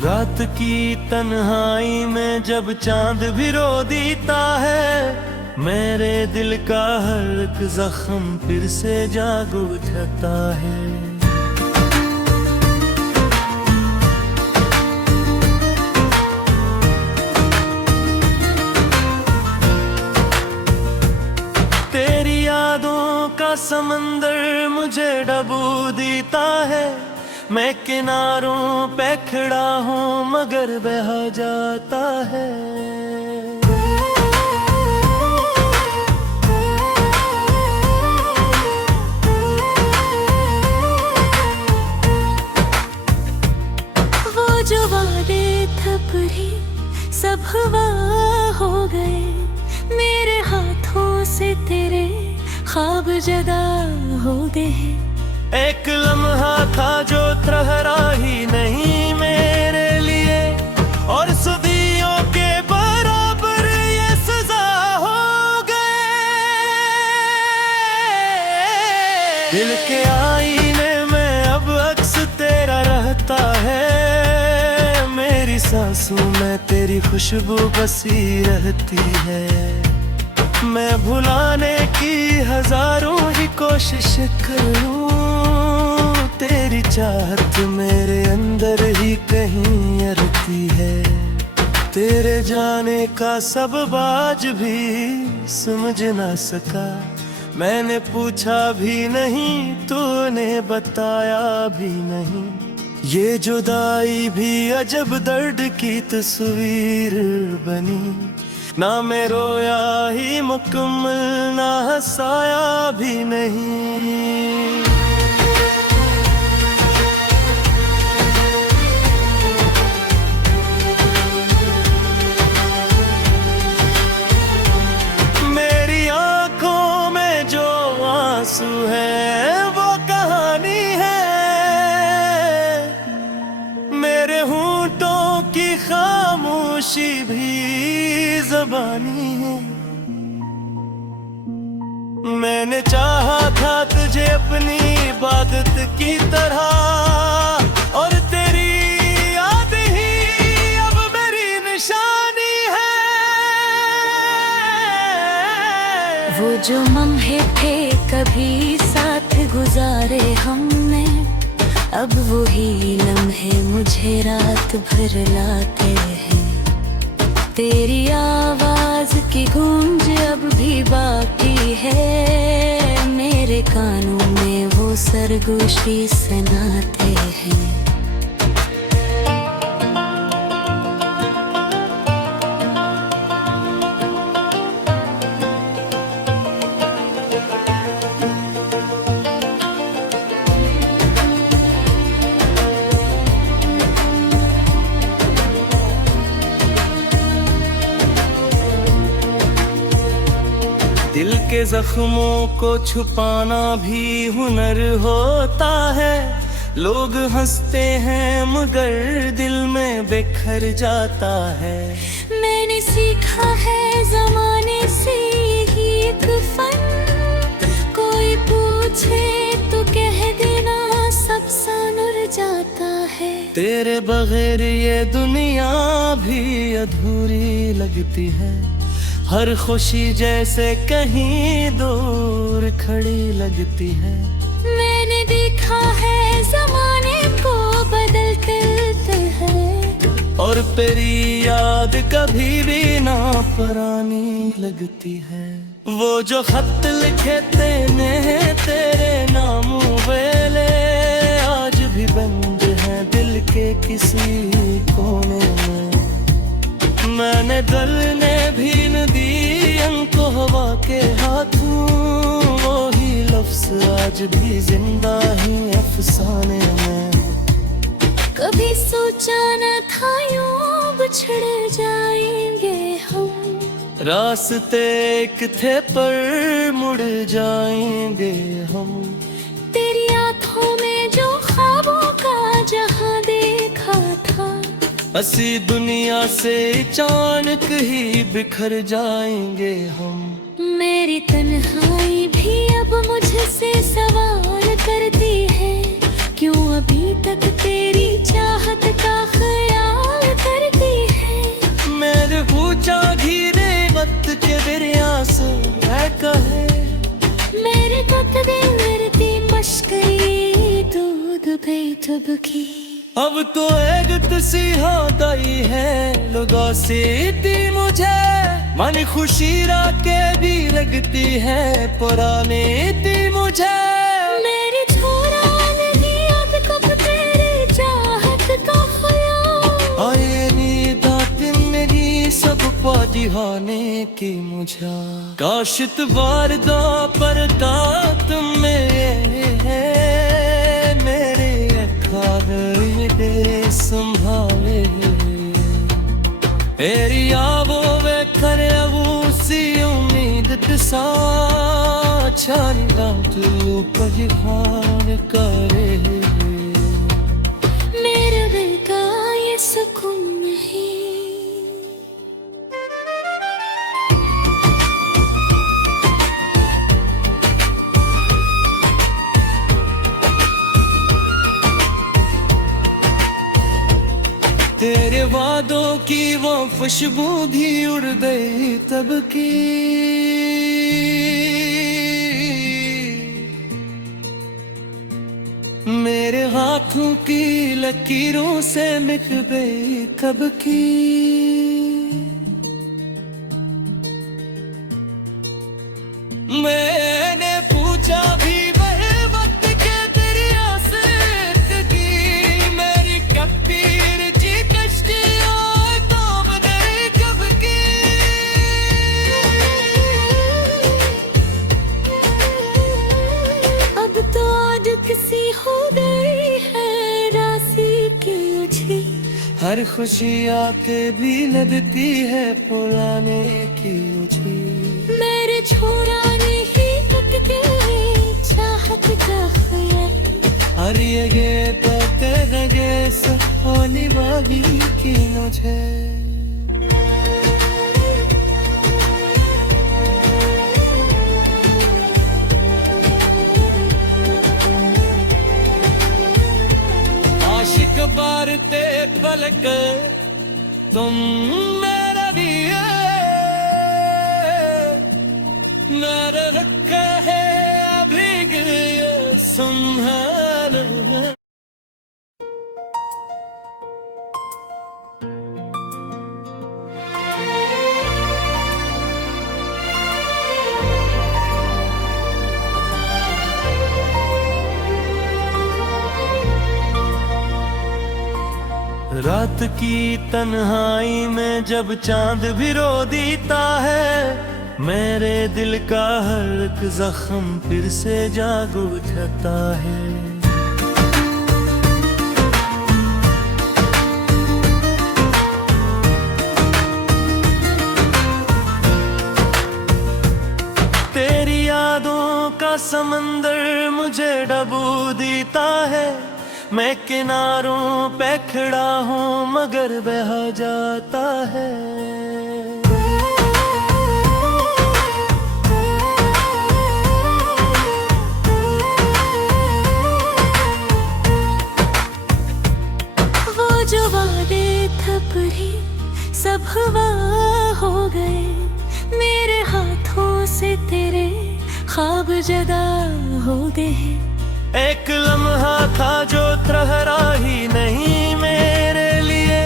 रात की तन्हाई में जब चांद भी रो देता है, मेरे दिल का हर एक जख्म फिर से जाग उठता है। तेरी यादों का समंदर मुझे डुबो देता है, मैं किनारों पे खड़ा हूँ मगर बह जाता है। वो जो वादे थपड़ी सब हवा हो गए, मेरे हाथों से तेरे ख्वाब जदा हो गए। एक लम्हा था जो ठहरा ही नहीं मेरे लिए, और सदियों के बराबर ये सजा हो गए। दिल के आईने में अब अक्स तेरा रहता है, मेरी सांसों में तेरी खुशबू बसी रहती है। मैं भुलाने की हजारों ही कोशिश करूं, तेरी चाहत मेरे अंदर ही कहीं अरती है। तेरे जाने का सबब आज भी समझ ना सका, मैंने पूछा भी नहीं, तूने बताया भी नहीं। ये जुदाई भी अजब दर्द की तस्वीर बनी, ना मैं रोया ही मुकम्मल, ना हंसाया भी नहीं। मेरी आंखों में जो आंसू है वो कहानी है, मेरे होंठों की खामोशी भी ज़बानी है। मैंने चाहा था तुझे अपनी इबादत की तरह, और तेरी याद ही अब मेरी निशानी है। वो जो लम्हे थे कभी साथ गुजारे हमने, अब वही लम्हे मुझे रात भर लाते हैं। तेरी आवाज की गूंज अब भी बाकी है, मेरे कानों में वो सरगोशी सुनाते हैं। दिल के जख्मों को छुपाना भी हुनर होता है, लोग हंसते हैं मगर दिल में बिखर जाता है। मैंने सीखा है ज़माने से यही एक फन, कोई पूछे तो कह देना सब सानुर जाता है। तेरे बगैर ये दुनिया भी अधूरी लगती है, हर खुशी जैसे कहीं दूर खड़ी लगती है। मैंने देखा है ज़माने को बदलते है, और तेरी याद कभी भी ना पुरानी लगती है। वो जो खत लिखे तेने तेरे नामों वेले, आज भी बंद हैं दिल के किसी कोने में। मैंने गलने भी न दी उनको हवा के हाथों, वो ही लफ्ज़ आज भी जिंदा ही अफसाने में। कभी सोचा न था यूं बिछड़ जाएंगे हम, रास्ते एक थे पर मुड़ जाएंगे हम। तेरी आंखों में जो ख्वाबों का जहां देखा था, हंसी दुनिया से अचानक ही बिखर जाएंगे हम। मेरी तन्हाई भी अब मुझसे सवाल करती है, क्यों अभी तक तेरी चाहत का ख्याल बेतब की अब तो एक सी होती है लोगों से इतनी मुझे मन खुशी राके भी लगती है पुरानी इतनी मुझे मेरी छोरा नहीं अब कब तेरी चाहत का ख्याल आए नींद आती मेरी सब पाजी होने की मुझे काशित बार दो पर तुम में है मेरे अखार दे संभाले तेरी आवो वे करे उसी उम्मीद सा छानी तू परिहार करे मेरे दिल का ये सुकून नहीं तेरे वादों की वो खुशबू भी उड़ गई तब की मेरे हाथों की लकीरों से मिट गई कब की मैंने पूछा भी वह वक्त के दरिया से की मेरी कबीर जी कश्तियों ताब गई कब की अब तो आज किसी हो गई है राशि की उछी हर खुशी आके भी लगती है पुराने की मुझे मेरे छोरा नहीं अब तेरी चाहत का ख्याल हर ये तो तेरे जैसा होने वाली की मुझे आशिक बारते पलक तुम मेरा भी मेरा रखा है अभी ये संभाल रात की तन्हाई में जब चांद भी रो देता है मेरे दिल का हर एक जख्म फिर से जाग उठता है तेरी यादों का समंदर मुझे डबो देता है मैं किनारों पे खड़ा हूँ मगर बह जाता है वो जो वादे थपड़ी सब हवा हो गए मेरे हाथों से तेरे ख्वाब जदा हो गए एक लम्हा था जो ठहरा ही नहीं मेरे लिए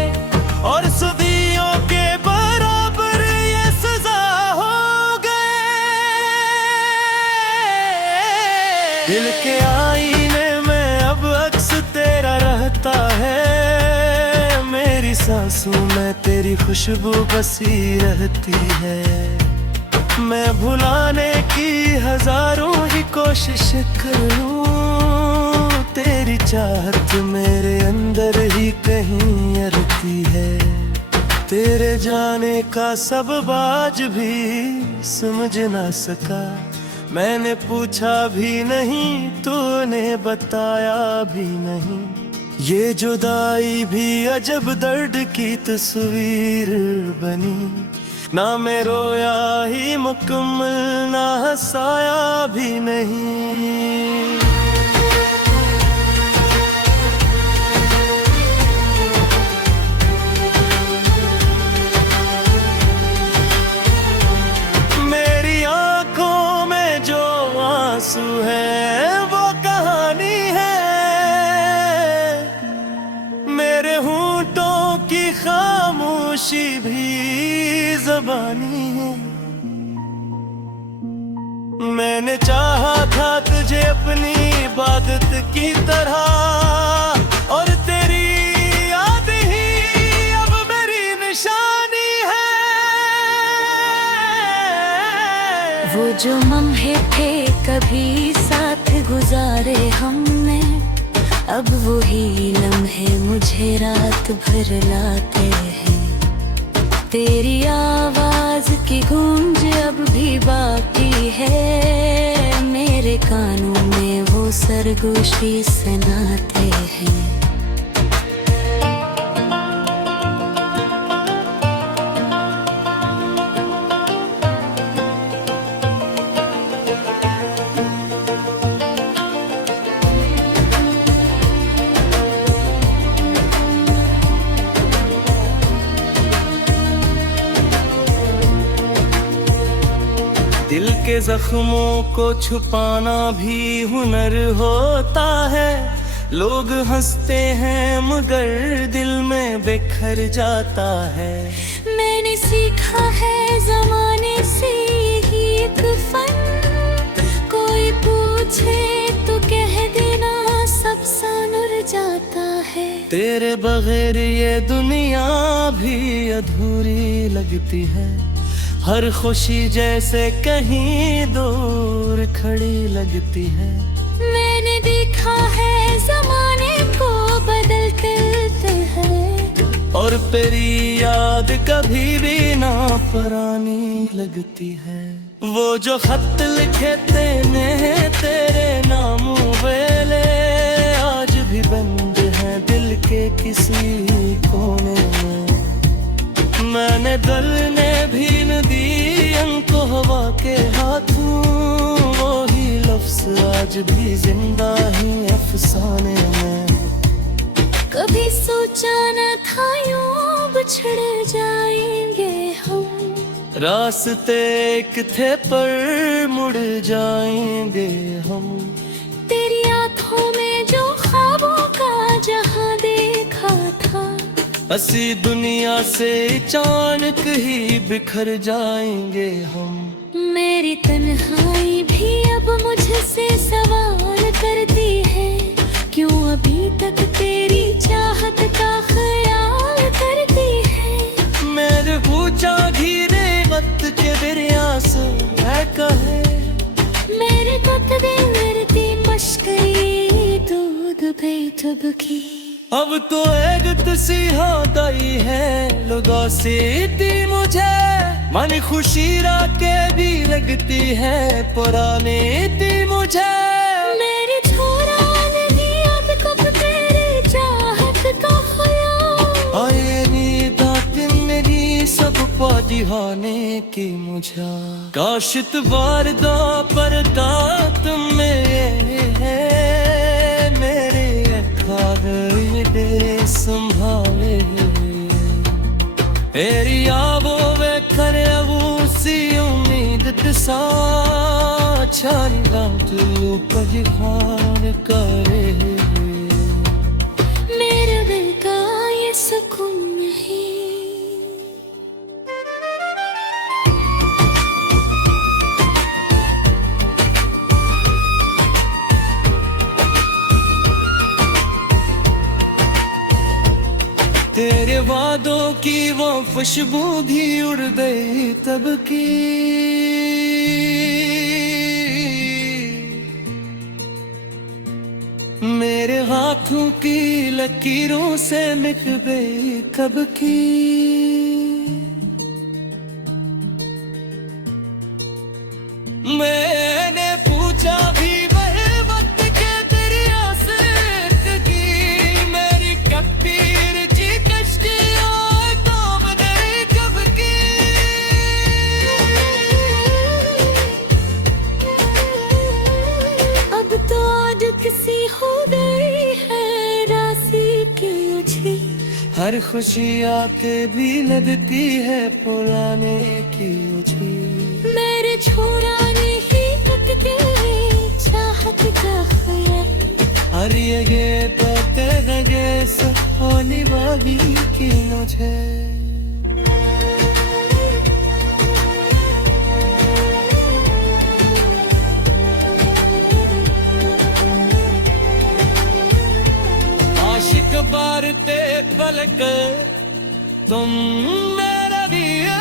और सदियों के बराबर ये सजा हो गए दिल के आईने में अब अक्स तेरा रहता है मेरी सांसों में तेरी खुशबू बसी रहती है मैं भुलाने की हजारों ही कोशिश करूं तेरी चाहत मेरे अंदर ही कहीं अरती है तेरे जाने का सबब आज भी समझ ना सका मैंने पूछा भी नहीं तूने बताया भी नहीं ये जुदाई भी अजब दर्द की तस्वीर बनी ना मैं रोया ही मुकम्मल ना हंसाया भी नहीं मेरी आंखों में जो आंसू है वो कहानी है खामोशी भी ज़बानी है। मैंने चाहा था तुझे अपनी इबादत की तरह, और तेरी याद ही अब मेरी निशानी है। वो जो लम्हे थे कभी साथ गुजारे हमने, अब वही लम्हे मुझे रात भर लाते हैं। तेरी आवाज की गूंज अब भी बाकी है, मेरे कानों में वो सरगोशी सुनाते हैं। दिल के जख्मों को छुपाना भी हुनर होता है। लोग हंसते हैं मगर दिल में बिखर जाता है। मैंने सीखा है ज़माने से ही एक फन, कोई पूछे तो कह देना सब सानुर जाता है। तेरे बगैर ये दुनिया भी अधूरी लगती है। हर खुशी जैसे कहीं दूर खड़ी लगती है। मैंने देखा है ज़माने को बदलते हैं, और तेरी याद कभी भी ना पुरानी लगती है। वो जो खत लिखे तेने तेरे नाम वेले, आज भी बंद हैं दिल के किसी कोने में। मैंने गलने भी न दी उनको हवा के हाथों, वो ही लफ्ज़ आज भी जिंदा ही अफसाने में। कभी सोचा न था यूं बिछड़ जाएंगे हम, रास्ते एक थे पर मुड़ जाएंगे हम। तेरी आंखों में जो ख्वाबों का जहां देखा था, ऐसी दुनिया से अचानक ही बिखर जाएंगे हम। मेरी तन्हाई भी अब मुझसे सवाल करती है, क्यों अभी तक तेरी चाहत का ख्याल करती है। मेरे पूछा घिरे वक्त के दरिया से है कहे, मेरे कुत दे मेरी मश्करी दूध बेतब की। अब तो एक तसीहा दाई है लोगों से दी मुझे। मन खुशी राके भी लगती है पुराने दी मुझे। मेरी छोरा नहीं अब कब तेरी चाहत का ख्याल, आए नींद दिन मेरी सब पादिहाने की मुझे। काशित बार दो पर तुम में है, मेरे ख्वाब दे संभाले। तेरी आवो वे करे उसी उम्मीद दिसा, छानी तू परिहार करे। मेरे दिल का ये सुकून नहीं। तेरे वादों की वो खुशबू भी उड़ गई तब की। मेरे हाथों की लकीरों से मिट गई कब की। मैंने पूछा भी वह वक्त के दरिया से की, मेरी कबीर जी कश्तियों काम नहीं कब की। अब तो आज किसी हो गई है राशि की मुझे। हर खुशी आके भी लगती है पुराने की मुझे। मेरे छोरा ने ही तक के चाहत का ख्याल, हर ये तो तेरे जैसा होने वाली की मुझे। आशिक बारते पलक तुम मेरे लिए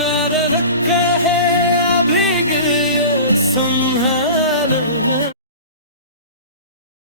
मेरे